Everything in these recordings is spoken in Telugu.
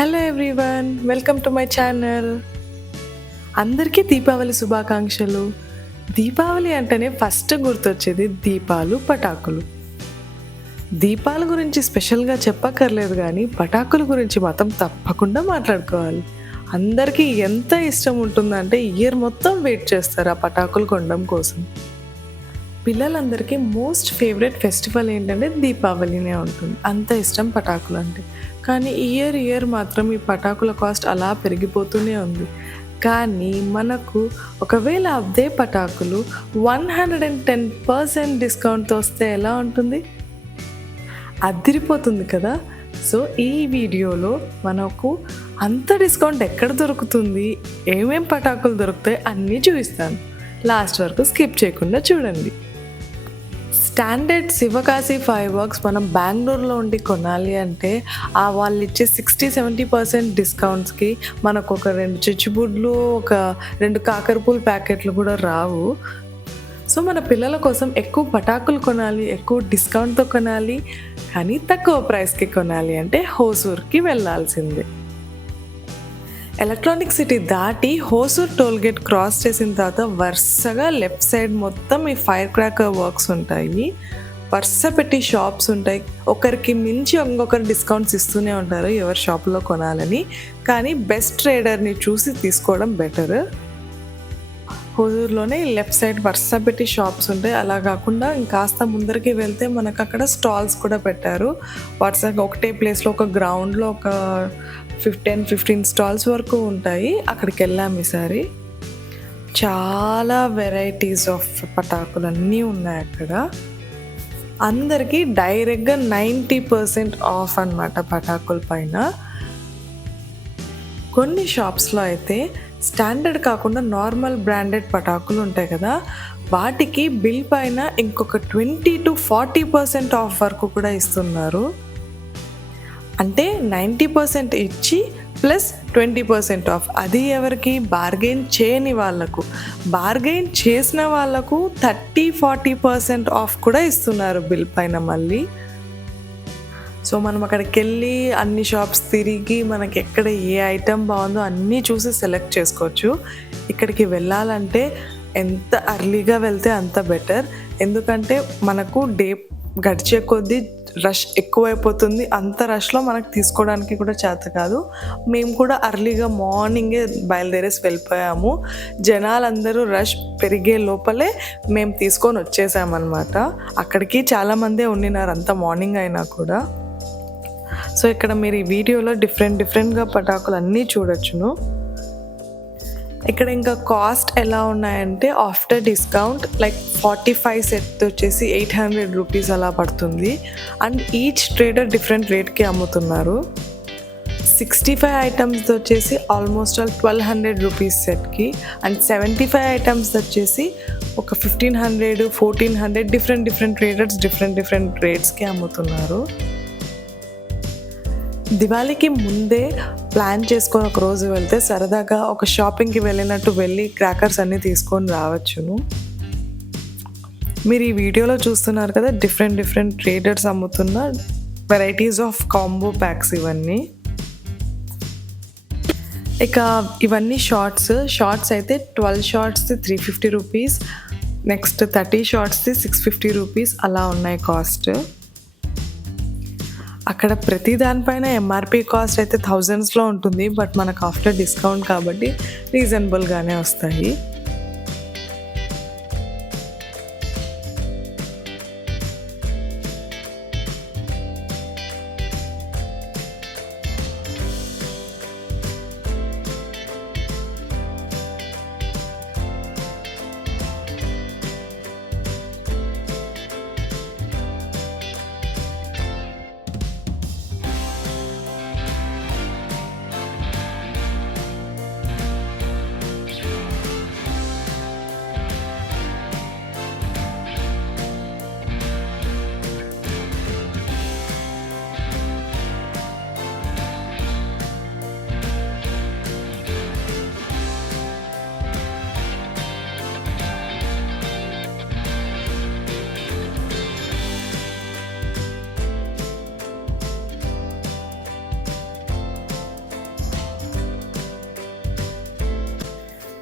Hello everyone, welcome to my channel. అందరికీ దీపావళి శుభాకాంక్షలు. దీపావళి అంటేనే ఫస్ట్ గుర్తొచ్చేది దీపాలు, పటాకులు. దీపాల గురించి స్పెషల్గా చెప్పక్కర్లేదు, కానీ పటాకుల గురించి మాత్రం తప్పకుండా మాట్లాడుకోవాలి. అందరికీ ఎంత ఇష్టం ఉంటుందంటే ఇయర్ మొత్తం వెయిట్ చేస్తారు ఆ పటాకులు కొనడం కోసం. పిల్లలందరికీ మోస్ట్ ఫేవరెట్ ఫెస్టివల్ ఏంటంటే దీపావళినే ఉంటుంది. అంత ఇష్టం పటాకులు అంటే. కానీ ఇయర్ మాత్రం ఈ పటాకుల కాస్ట్ అలా పెరిగిపోతూనే ఉంది. కానీ మనకు ఒకవేళ అదే పటాకులు 110% డిస్కౌంట్తో వస్తే ఎలా ఉంటుంది? అదిరిపోతుంది కదా. సో ఈ వీడియోలో మనకు అంత డిస్కౌంట్ ఎక్కడ దొరుకుతుంది, ఏమేం పటాకులు దొరుకుతాయి అన్నీ చూపిస్తాను. లాస్ట్ వరకు స్కిప్ చేయకుండా చూడండి. స్టాండర్డ్ శివకాశి ఫైర్ వర్క్స్ మనం బెంగళూరులో ఉండి కొనాలి అంటే వాళ్ళు ఇచ్చే 60-70% డిస్కౌంట్స్కి మనకు ఒక 2 చిచ్చుబుడ్లు, ఒక 2 కాకరపూల ప్యాకెట్లు కూడా రావు. సో మన పిల్లల కోసం ఎక్కువ పటాకులు కొనాలి, ఎక్కువ డిస్కౌంట్తో కొనాలి, కానీ తక్కువ ప్రైస్కి కొనాలి అంటే హోసూర్కి వెళ్ళాల్సిందే. ఎలక్ట్రానిక్ సిటీ దాటి హోసూర్ టోల్గేట్ క్రాస్ చేసిన తర్వాత వరుసగా లెఫ్ట్ సైడ్ మొత్తం ఈ ఫైర్ క్రాకర్ వర్క్స్ ఉంటాయి. వరుస పెట్టి షాప్స్ ఉంటాయి. ఒకరికి మించి ఇంకొకరు డిస్కౌంట్స్ ఇస్తూనే ఉంటారు ఎవరి షాప్లో కొనాలని. కానీ బెస్ట్ ట్రేడర్ని చూసి తీసుకోవడం బెటర్. హోసూర్లోనే లెఫ్ట్ సైడ్ వరుస పెట్టి షాప్స్ ఉంటాయి. అలా కాకుండా ఇంకాస్త ముందరికి వెళ్తే మనకు అక్కడ స్టాల్స్ కూడా పెట్టారు. వరుసగా ఒకటే ప్లేస్లో ఒక గ్రౌండ్లో ఒక 10-15 స్టాల్స్ వరకు ఉంటాయి. అక్కడికి వెళ్ళాము ఈసారి. చాలా వెరైటీస్ ఆఫ్ పటాకులు అన్నీ ఉన్నాయి అక్కడ. అందరికీ డైరెక్ట్గా 90% ఆఫ్ అన్నమాట పటాకుల పైన. కొన్ని షాప్స్లో అయితే స్టాండర్డ్ కాకుండా నార్మల్ బ్రాండెడ్ పటాకులు ఉంటాయి కదా, వాటికి బిల్ పైన ఇంకొక 20-40% ఆఫ్ వరకు కూడా ఇస్తున్నారు. అంటే 90% ఇచ్చి ప్లస్ 20% ఆఫ్. అది ఎవరికి? బార్గెయిన్ చేయని వాళ్ళకు. బార్గెయిన్ చేసిన వాళ్ళకు 30-40% ఆఫ్ కూడా ఇస్తున్నారు బిల్ పైన మళ్ళీ. సో మనం అక్కడికి వెళ్ళి అన్ని షాప్స్ తిరిగి మనకి ఎక్కడ ఏ ఐటెం బాగుందో అన్నీ చూసి సెలెక్ట్ చేసుకోవచ్చు. ఇక్కడికి వెళ్ళాలంటే ఎంత అర్లీగా వెళ్తే అంత బెటర్. ఎందుకంటే మనకు డే గడిచే కొద్దీ రష్ ఎక్కువైపోతుంది. అంత రష్లో మనకు తీసుకోవడానికి కూడా చేత కాదు. మేము కూడా అర్లీగా మార్నింగే బయలుదేరేసి వెళ్ళిపోయాము. జనాలందరూ రష్ పెరిగే లోపలే మేము తీసుకొని వచ్చేసామన్నమాట. అక్కడికి చాలామందే ఉండినారు అంత మార్నింగ్ అయినా కూడా. సో ఇక్కడ మీరు ఈ వీడియోలో డిఫరెంట్గా పటాకులు అన్నీ చూడొచ్చును. ఇక్కడ ఇంకా కాస్ట్ ఎలా ఉన్నాయంటే ఆఫ్టర్ డిస్కౌంట్ లైక్ 45 సెట్ వచ్చేసి 800 రూపీస్ అలా పడుతుంది. అండ్ ఈచ్ ట్రేడర్ డిఫరెంట్ రేట్కి అమ్ముతున్నారు. 65 ఐటమ్స్ వచ్చేసి ఆల్మోస్ట్ 1200 రూపీస్ సెట్కి. అండ్ 75 ఐటమ్స్ వచ్చేసి ఒక 1500-1400 డిఫరెంట్ ట్రేడర్స్ డిఫరెంట్ రేట్స్కి అమ్ముతున్నారు. దివాళీకి ముందే ప్లాన్ చేసుకొని ఒక రోజు వెళ్తే సరదాగా ఒక షాపింగ్కి వెళ్ళినట్టు వెళ్ళి క్రాకర్స్ అన్నీ తీసుకొని రావచ్చును. మీరు ఈ వీడియోలో చూస్తున్నారు కదా డిఫరెంట్ ట్రేడర్స్ అమ్ముతున్న వెరైటీస్ ఆఫ్ కాంబో ప్యాక్స్ ఇవన్నీ. ఇక ఇవన్నీ షార్ట్స్ అయితే 12 షార్ట్స్ది 350 రూపీస్, నెక్స్ట్ 30 షార్ట్స్ది 650 రూపీస్ అలా ఉన్నాయి కాస్ట్. అక్కడ ప్రతి దానిపైన ఎంఆర్పి కాస్ట్ అయితే థౌజండ్స్లో ఉంటుంది. బట్ మనకు ఆఫ్టర్ డిస్కౌంట్ కాబట్టి రీజనబుల్గానే వస్తాయి.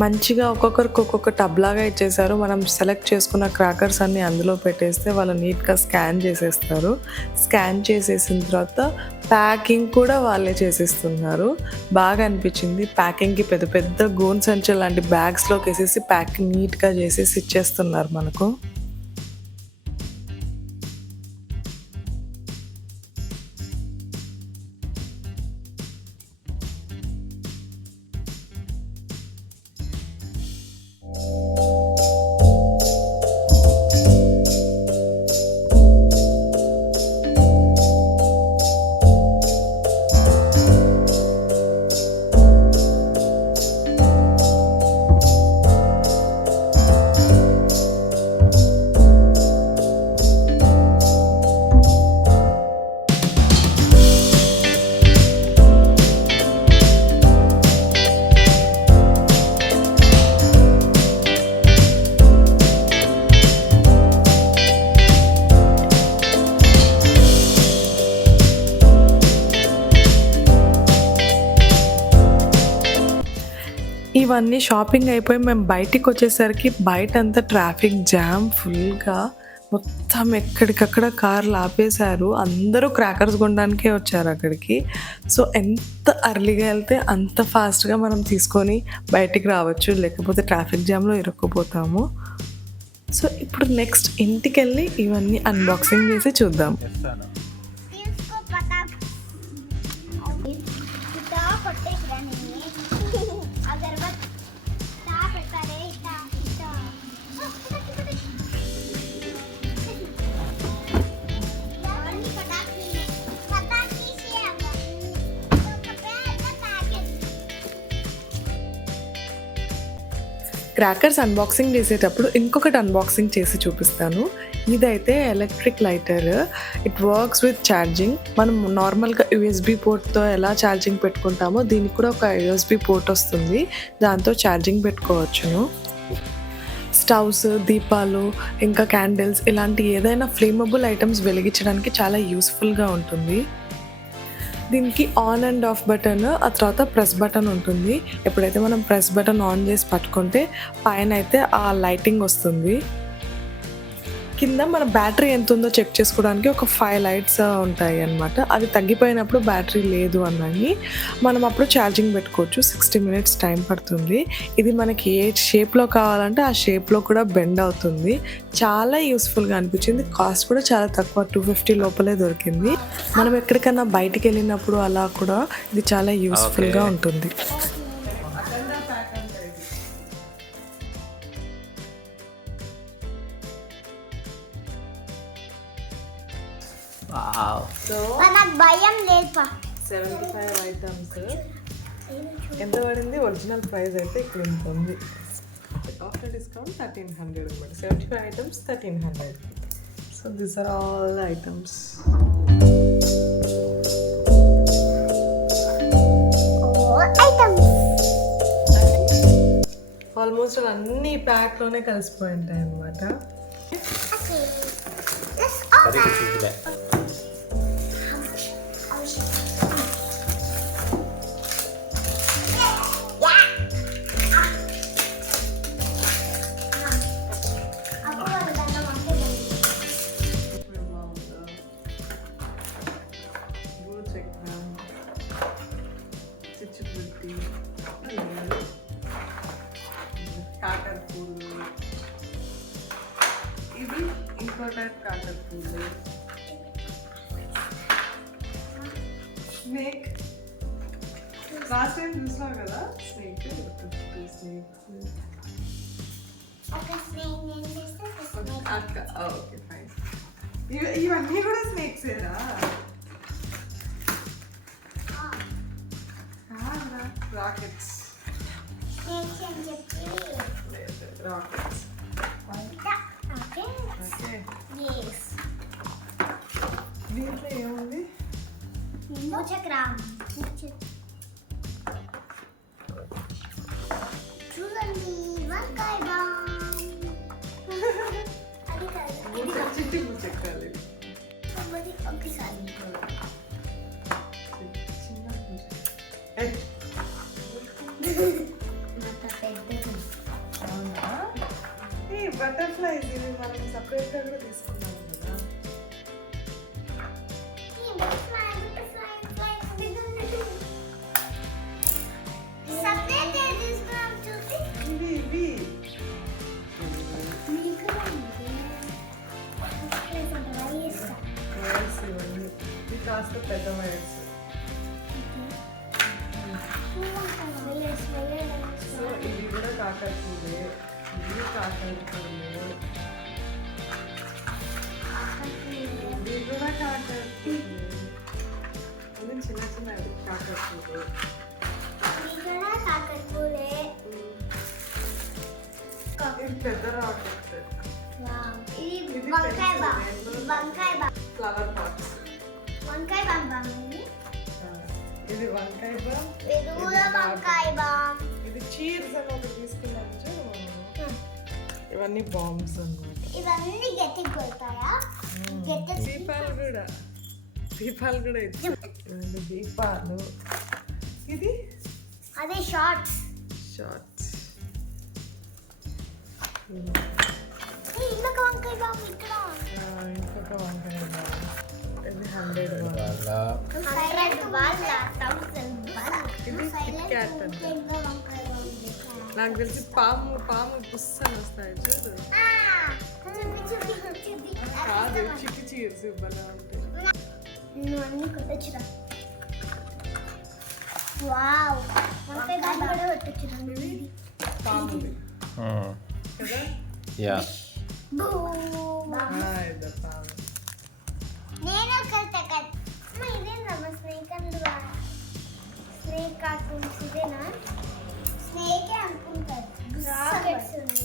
మంచిగా ఒక్కొక్కరికి ఒక్కొక్క టబ్లాగా ఇచ్చేసారు. మనం సెలెక్ట్ చేసుకున్న క్రాకర్స్ అన్నీ అందులో పెట్టేస్తే వాళ్ళు నీట్గా స్కాన్ చేసేస్తారు. స్కాన్ చేసేసిన తర్వాత ప్యాకింగ్ కూడా వాళ్ళే చేసేస్తున్నారు. బాగా అనిపించింది. ప్యాకింగ్కి పెద్ద పెద్ద గోన్ సంచులు లాంటి బ్యాగ్స్లోకి వేసేసి ప్యాకింగ్ నీట్గా చేసేసి ఇచ్చేస్తున్నారు మనకు. ఇవన్నీ షాపింగ్ అయిపోయి మేము బయటికి వచ్చేసరికి బయటంతా ట్రాఫిక్ జామ్ ఫుల్గా, మొత్తం ఎక్కడికక్కడ కార్లు ఆపేశారు. అందరూ క్రాకర్స్ కొనడానికే వచ్చారు అక్కడికి. సో ఎంత అర్లీగా వెళ్తే అంత ఫాస్ట్గా మనం తీసుకొని బయటికి రావచ్చు, లేకపోతే ట్రాఫిక్ జామ్లో ఇరుక్కుపోతాము. సో ఇప్పుడు నెక్స్ట్ ఇంటికి వెళ్ళి ఇవన్నీ అన్బాక్సింగ్ చేసి చూద్దాం. క్రాకర్స్ అన్బాక్సింగ్ చేసేటప్పుడు ఇంకొకటి అన్బాక్సింగ్ చేసి చూపిస్తాను. ఇదైతే electric lighter. It works with charging. మనం నార్మల్గా యూఎస్బి పోర్ట్తో ఎలా ఛార్జింగ్ పెట్టుకుంటామో దీనికి కూడా ఒక యూఎస్బి పోర్ట్ వస్తుంది, దాంతో ఛార్జింగ్ పెట్టుకోవచ్చును. స్టవ్స్, దీపాలు, ఇంకా క్యాండిల్స్ ఇలాంటి ఏదైనా ఫ్లేమబుల్ ఐటమ్స్ వెలిగించడానికి చాలా యూస్ఫుల్గా ఉంటుంది. దీనికి ఆన్ అండ్ ఆఫ్ బటన్, ఆ తర్వాత ప్రెస్ బటన్ ఉంటుంది. ఎప్పుడైతే మనం ప్రెస్ బటన్ ఆన్ చేసి పట్టుకుంటే పైన అయితే ఆ లైటింగ్ వస్తుంది. కింద మన బ్యాటరీ ఎంత ఉందో చెక్ చేసుకోవడానికి ఒక 5 లైట్స్ ఉంటాయి అన్నమాట. అవి తగ్గిపోయినప్పుడు బ్యాటరీ లేదు అన్నాయి మనం అప్పుడు ఛార్జింగ్ పెట్టుకోవచ్చు. 60 మినిట్స్ టైం పడుతుంది. ఇది మనకి ఏ షేప్లో కావాలంటే ఆ షేప్లో కూడా బెండ్ అవుతుంది. చాలా యూస్ఫుల్గా అనిపించింది. కాస్ట్ కూడా చాలా తక్కువ, 250 లోపలే దొరికింది. మనం ఎక్కడికైనా బయటికి వెళ్ళినప్పుడు అలా కూడా ఇది చాలా యూస్ఫుల్గా ఉంటుంది. నాకు భయం లేదు. 75 ఐటమ్స్ ఎంత పడింది? ఒరిజినల్ ప్రైస్ అయితే ఇక్కడ ఇంత ఉంది. ఆఫ్టర్ డిస్కౌంట్ 1300 అనమాట. 75 items 1300. So these are all the items. Almost అన్ని ప్యాక్లోనే కలిసిపోయి ఉంటాయి అన్నమాట. ఇది ఇంపార్టెంట్ కాకర పూలు. స్నేక్ లాస్ట్ టైం చూసావు కదా, స్నేక్. Okay fine. ఇవన్నీ కూడా స్నేక్స్ ఏరా? రాకెట్స్. రాకెట్స్. దీంట్లో ఏముంది? చూడండి, వంకాయ చిట్టి చెక్కాలి. పెద్దది బటర్ఫ్లైస్ ఇవి మనం సపరేట్గా కూడా తీసుకున్నాం కదా. ఇవి ఇవి వైర్స్ ఇవన్నీ ఇవి కాస్త పెద్ద వైర్స్. సో ఇవి కూడా కాకరపూలే, ఇవి కాకరపూలే, ఇవి కూడా కాకరపూలే. ఇది చిన్న చిన్న కాకరపూలు. ఇది పెద్ద రాకెట్. Flower pots. ఇది వంకాయ బామ్. ఇది చీర్స్ అని ఒకటి తీసుకున్నాం. ఇవన్నీ బాంబ్స్ అన్నమాట. ఇవన్నీ గట్టిగా కొడతాయా? దీపాలు కూడా ఇవన్నీ దీపాలు. ఇది అదే షార్ట్స్. ఇంకొక వంకాయ బామ్ ఇక్కడ. ఇంకొక వంకాయ బామ్. ఇది 100 ఇది కిట్ క్యాట్ అంట. నాకు తెలిసి పాము పుస్తలు వస్తాయి చూడు. కాదు చిట్టి చీర్స్ ఇవ్వాలా ఉంటాయి. అన్ని కొట్టచ్చురా. వావ్, వంకాయ బామ్ కూడా కొట్టచ్చురా. పాముది కదా. యా ఇది పాము. నేను ఇదేనా స్నేక్ అండ్ స్నేక్ కార్టూన్స్? ఇదేనా స్నేకే అనుకుంటారు. రాకెట్స్ ఉంది.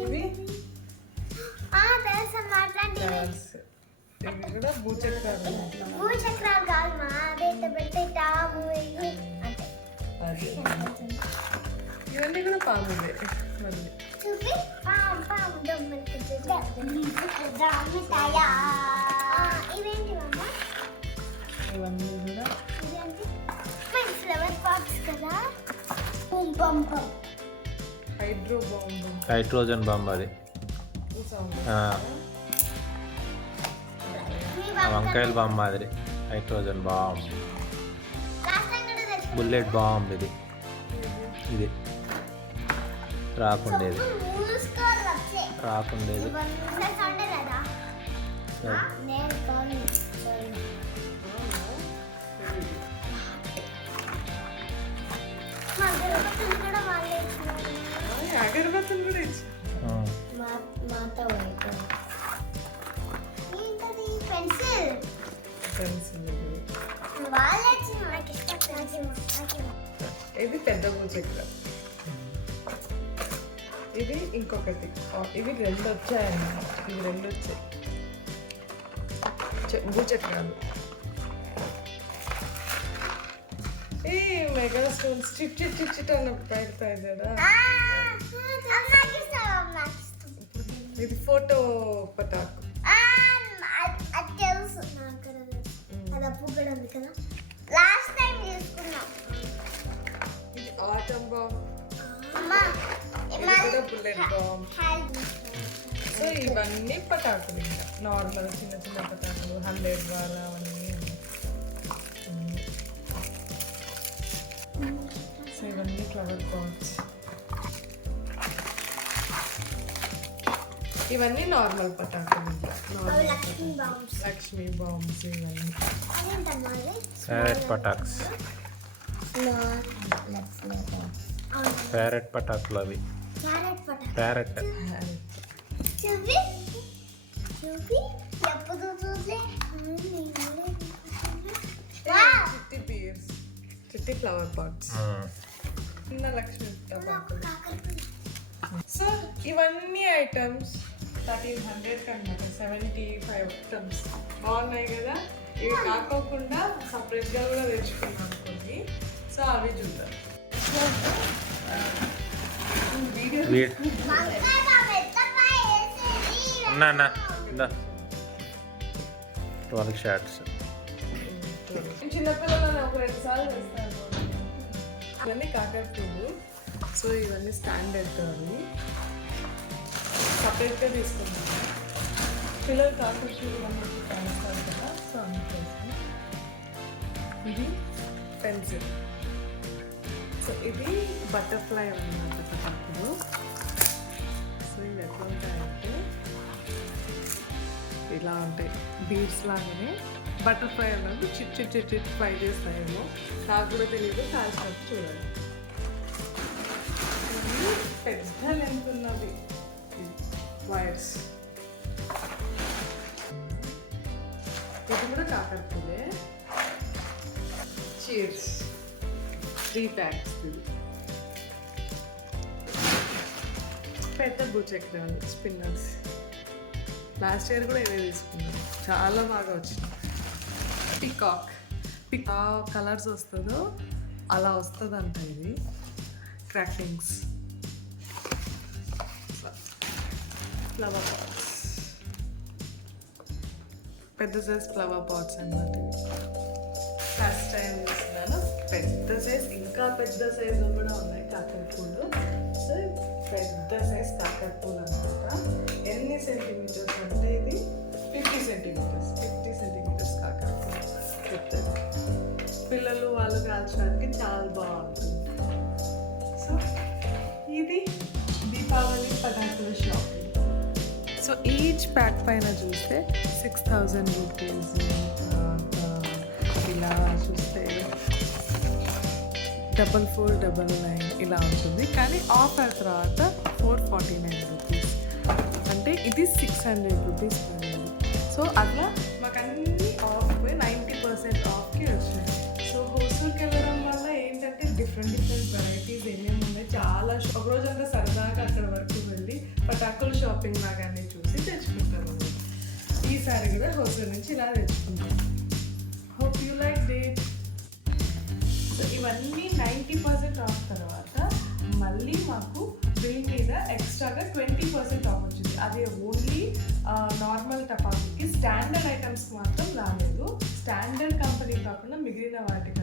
ఇవి తెలుసా మాట్లాడి. ఇవి కూడా భూచక్రాలు. భూచక్రాలు కాదు మా, అదైతే పెట్టేటాము అంటే. ఇవన్నీ కూడా పాములే. మళ్ళీ చూపి పాము దొమ్మకి ఇవేంటి మామ? ఇవన్నీ కూడా ఇదేంటి? ఫ్లవర్ పాట్స్ కదా. హైడ్రోజన్ బాంబ్ అది. వంకాయల బాంబ్ మాదిరి హైడ్రోజన్ బాంబ్. బుల్లెట్ బాంబ్ ఇది రాకుండేది. అగరబత్తులు కూడా ఇచ్చి ఇది పెద్ద భూచక్రం. ఇది ఇంకొకటి. ఇవి 2 వచ్చాయన్నమాట. ఇవి 2 వచ్చాయి భూచక్రాలు. ఈ మెగా స్టోన్స్ చిట్ అన్న పెడతాయి కదా. ఇది ఫోటో పటాకు. తెలుసు నాకు. అది అప్పు కూడా ఉంది కదా. లాస్ట్ టైం తీసుకున్నాం. ఇది atom bomb. Bullet bomb. So ఇవన్నీ పటాకులు. ఇంకా నార్మల్ చిన్న చిన్న పటాకులు 100 వాళ్ళ అవన్నీ. సో ఇవన్నీ ఫ్లవర్ పాట్స్. ఇవన్నీ నార్మల్ పటాకులు. లక్ష్మీ బాంబ్స్ ఇవన్నీ. ప్యారెట్ పటాక్స్. ప్యారెట్ పటాకులు అవి. ప్యారెట్ చిట్టి ఫ్లవర్ పాట్స్. చిన్న లక్ష్మీ టపాకులు. సో ఇవన్నీ ఐటమ్స్ 1300 కన్నమాట. 75 ఐటమ్స్ బాగున్నాయి కదా. ఇవి కాకోకుండా సపరేట్గా కూడా తెచ్చుకున్నాం కొన్ని. సో అవి చూద్దాం. ఉన్నా 12 షార్ట్స్. చిన్నపిల్లలని ఒక 2 సార్లు వేస్తాను. ఇవన్నీ కాకరపూలు. సో ఇవన్నీ స్టాండర్డ్ అవి సపరేట్గా తీసుకున్నాను. పిల్లలు కాకుండా మనకి కాలుస్తారు కదా, సో అందుకోసం. ఇది పెన్సిల్. సో ఇది బటర్ఫ్లై అన్నమాట పటాకులు. సో ఇవి ఎట్లా ఉంటాయంటే ఇలా ఉంటాయి, బీడ్స్ లాగానే. బటర్ఫ్లై అన్నది చిట్ చిట్ చిట్ చిట్ ఫ్రై చేస్తాయేమో, నాకు కూడా తెలియదు, కాల్చినప్పుడు చూడాలి. ఇవన్నీ పెద్ద లెంత్ ఉన్నవి వైర్స్. ఇది కూడా కాకరపూలే. Cheers 3 packs. ఇది పెద్ద భూచక్రాలు స్పిన్నర్స్. లాస్ట్ ఇయర్ కూడా ఇవే తీసుకున్నాను, చాలా బాగా వచ్చింది. పికాక్ కలర్స్ వస్తుందో అలా వస్తుందంట ఇది. క్రాకింగ్స్. ఫ్లవర్ పాట్స్, పెద్ద సైజ్ ఫ్లవర్ పాట్స్ అన్నమాట ఇవి. ఫస్ట్ టైం చూస్తున్నాను పెద్ద సైజ్, ఇంకా పెద్ద సైజు కూడా ఉన్నాయి కాకరపూలు. సో పెద్ద సైజ్ కాకరపూలు అనమాట. ఎన్ని సెంటీమీటర్స్ అంటే ఇది 50 సెంటీమీటర్స్ కాకరపూలు. పెద్దది పిల్లలు వాళ్ళు కాల్చడానికి చాలా బాగుంటుంది. సో ఇది దీపావళి పటాకుల షాపింగ్. సో ఈచ్ ప్యాక్ పైన చూస్తే 6000 రూపీస్, ఇలా చూస్తే 4499 ఇలా ఉంటుంది. కానీ ఆఫర్ తర్వాత 449 రూపీస్, అంటే ఇది 600 రూపీస్ పడింది. సో అట్లా మాకు అన్నీ ఆఫ్ 90% ఆఫ్కి వచ్చాయి. సో హోసూర్కి వెళ్ళడం వల్ల ఏంటంటే డిఫరెంట్ వెరైటీస్ ఏమేమి ఉన్నాయి, చాలా ఒక రోజంతా సరదాగా అక్కడ వరకు వెళ్ళి పటాకులు షాపింగ్ లాగానే చూసి తెచ్చుకుంటాము. ఈసారి కూడా హోసూర్ నుంచి ఇలా తెచ్చుకుంటాం. Hope you like it. So ఇవన్నీ 90% ఆఫ్ తర్వాత మళ్ళీ మాకు బిల్ మీద ఎక్స్ట్రాగా 20% ఆఫ్ వచ్చింది. అది ఓన్లీ నార్మల్ టపాకులకి, స్టాండర్డ్ ఐటమ్స్ మాత్రం రాలేదు. స్టాండర్డ్ కంపెనీ కాకుండా మిగిలిన వాటికి